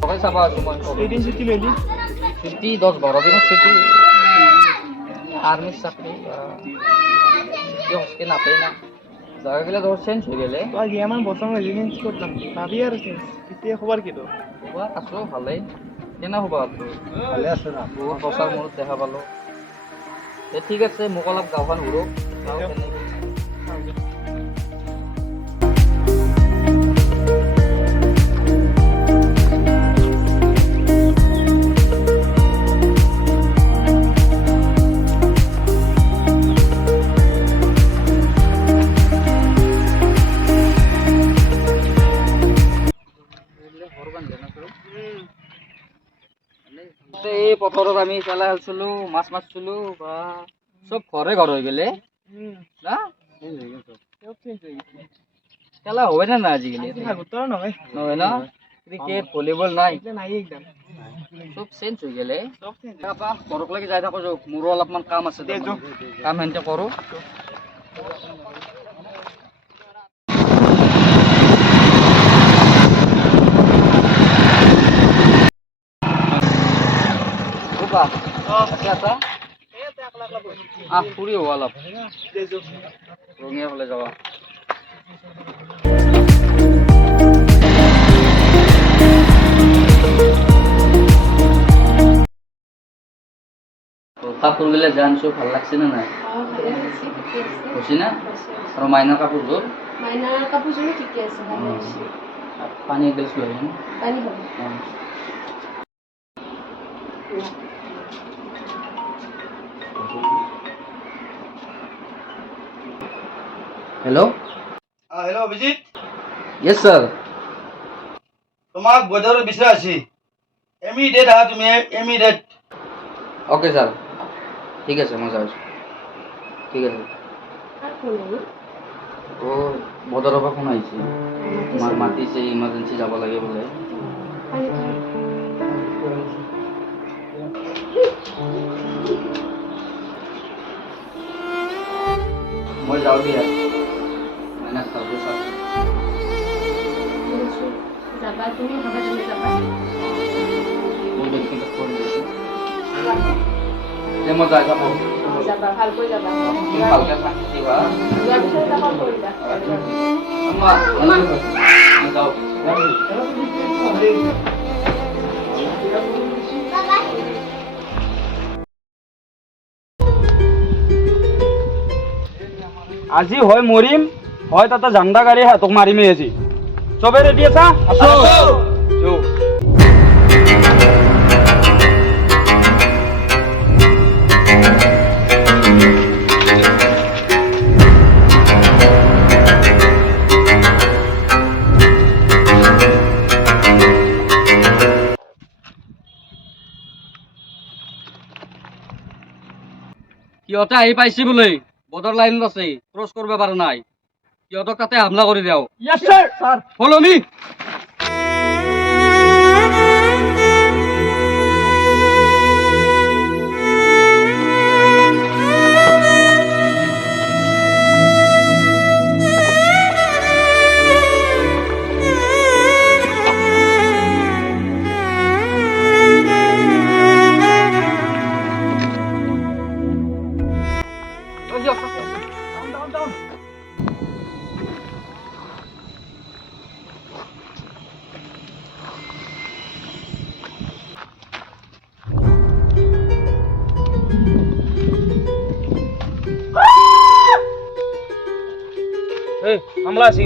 সকালে চাবা তোমার এদিন ছুটি লইলি ছুটি 10-12 দিনের ছুটি আর্মির চাকরি ছুটি হসকে নাপাই না জায়গাগুলো ধর চেঞ্জ হয়ে গেলে তো আজ এমন বছর রেজিডেন্স করতাম ভাবি আর কিতিয়া খবর কি তো খবর আসলো ভালেই কেনা খবর তো ভালে আছে না বহুত বছর মূৰত দেখা পালো ঠিক আছে মোক অলপ গাঁওখন ঘূৰক এই পথাৰত আমি পেলাই আছিলো মাছ মাৰিছিলো বা চব ঘৰে ঘৰ হৈ গেলে না খেলা হবে না না আজিকালি নহয় না ক্ৰিকেট ভলীবল নাই চব চেঞ্জ হৈ গেলে ঘৰকলৈকে যাই থাকো যাওক মোৰো অলপমান কাম আছে কাম সেনেকে কৰো ফুৰি হোৱা অলপ ৰঙিয়া ফালে যাবা কাপোৰ গিলা জানছো ভাল লাগছে না নাই হৈছে না আৰু মাইনাৰ কাপোৰযোৰ ঠিকে আছে পানী এগিলাচ লৈ আহিম hello hello Abhijit yes sir তোমাক বদৰ বিচাৰ আছে ইমিডিয়েট আহা তুমি ইমিডিয়েট ओके सर ठीक है मैं যাই ঠিক আছে ও বদৰৰ পৰা ফোন আহিছে মাতিছে ইমাৰ্জেন্সি যাব লাগে বোলে মই যাওঁ দিয়া মানে খাবো চাব যাবা তুমি ভাবা তুমি যাবা মই দেখি ফোন দিছো মই যাই যাম যাবা ভালকৈ যাবা তুমি ভালকে থাকি দিবা ইয়াৰ পিছত এটা কল কৰিবা মই যাওঁ আজি হয় মৰিম হয় তাতে জান্দা গাড়ী হাতক মাৰিমেই আজি চবে ৰেডি আছা আছো সিহঁতে আহি পাইছে বোলে বৰ্ডাৰ লাইনত আছে ক্ৰছ কৰিব পৰা নাই সিহঁতক তাতে হামলা কৰি দিওঁ ইয়েস স্যার ফলো মি হামলা আছি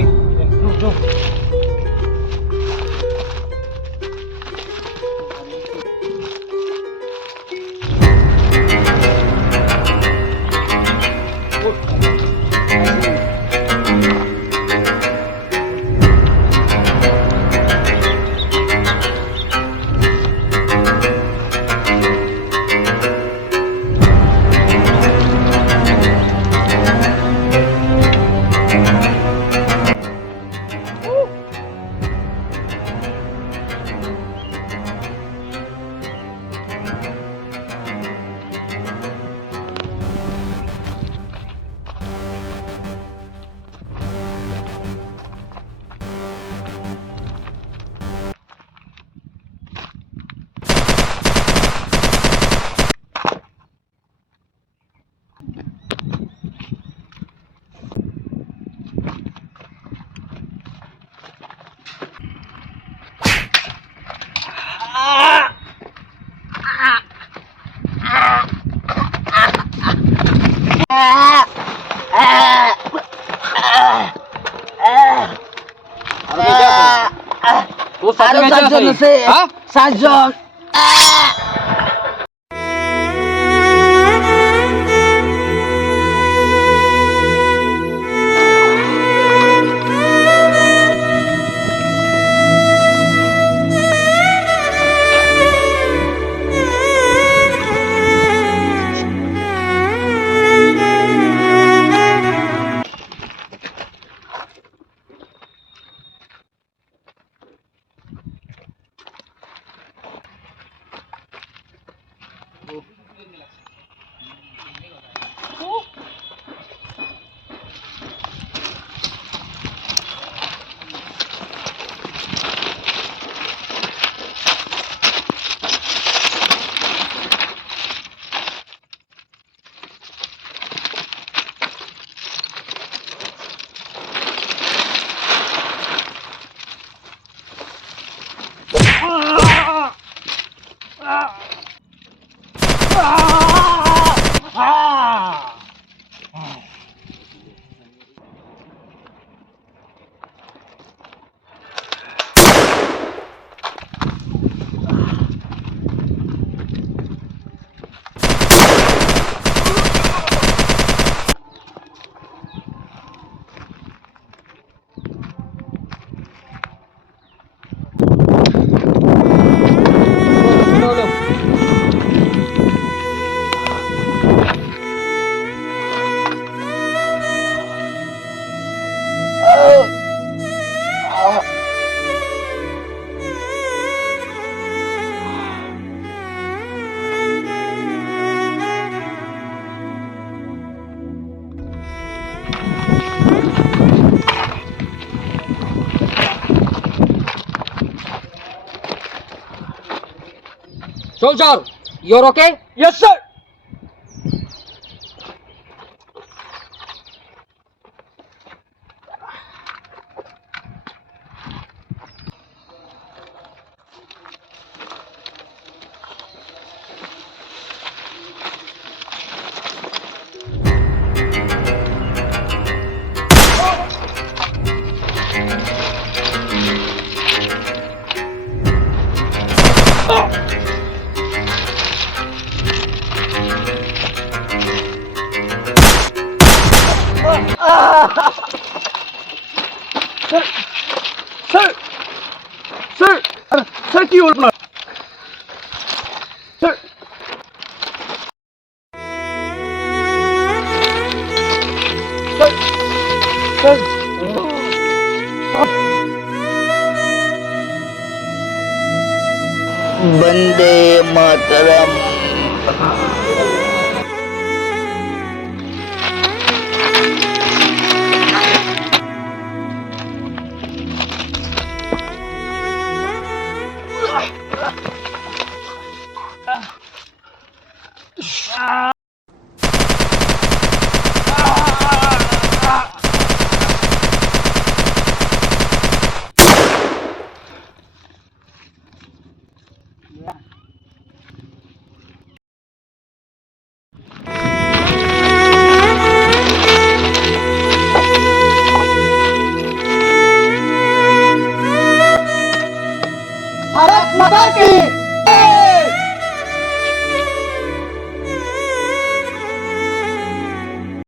সাতজন আছে সাতজন Soldier, you're okay? Yes, sir. Sir, কি হলো আপনার? Sir. Sir. वंदे मातरम भारत माता की